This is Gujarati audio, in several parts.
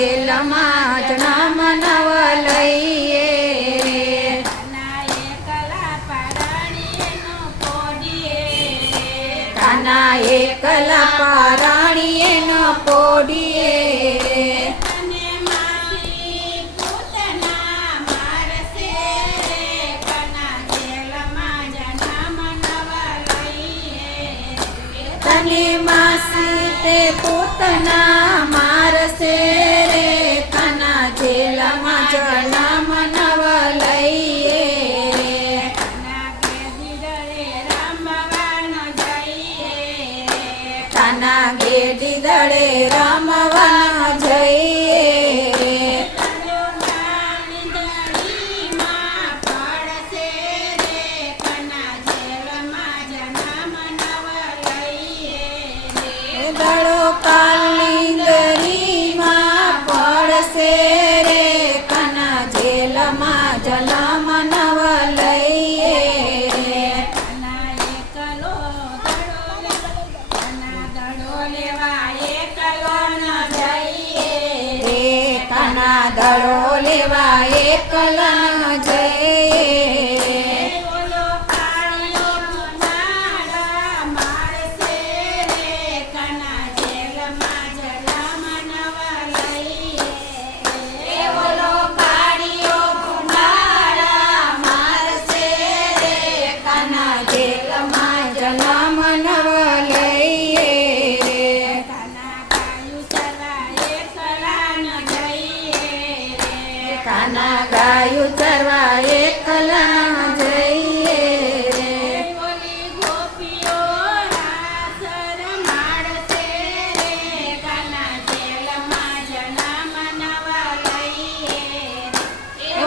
જેલમાં જન્મ નવ લઈએ રે કાના એકલા પારણીએ ન પોડીએ રે તને માસી તે પોતાના મારશે રે કાના જેલમાં જન્મ નવ લઈએ રે કાના ગેડી દળે રમવા જઈએ રે દડો કાલિંદરીમાં પડશે રે કાના જેલમાં જન્મ નવ લઈએ રે કાના દડો લેવા એકલા ન જઈએ કાના ગાયું ચરવા એકલા ન જઈએ રે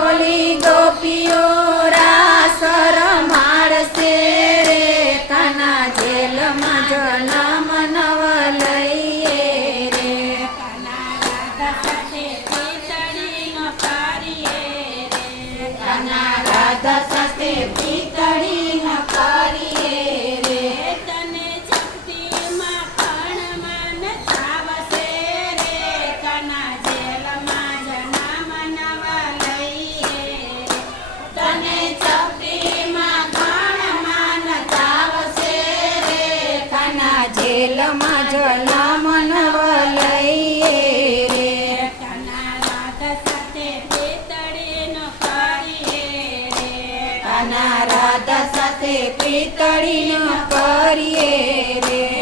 ઓલી ગોપીઓ રાસ રમાડશે રે કાના જેલમાં જન્મ નવ લઈએ રે કાના રાધા સાથે પિતળી ન કરીએ રે તને શક્તિમાં કણમાં નચાવશે રે કાના જેલમાં જન્મ નવ લઈએ તને ચપટીમાં કણમાં નચાવશે રે કાના જેલમાં જન્મ નવ લઈએ રે કાના રાધા સાથે પિતળી ન કરીએ રે કાના રાધા સાથે પિતળી ન કરીએ રે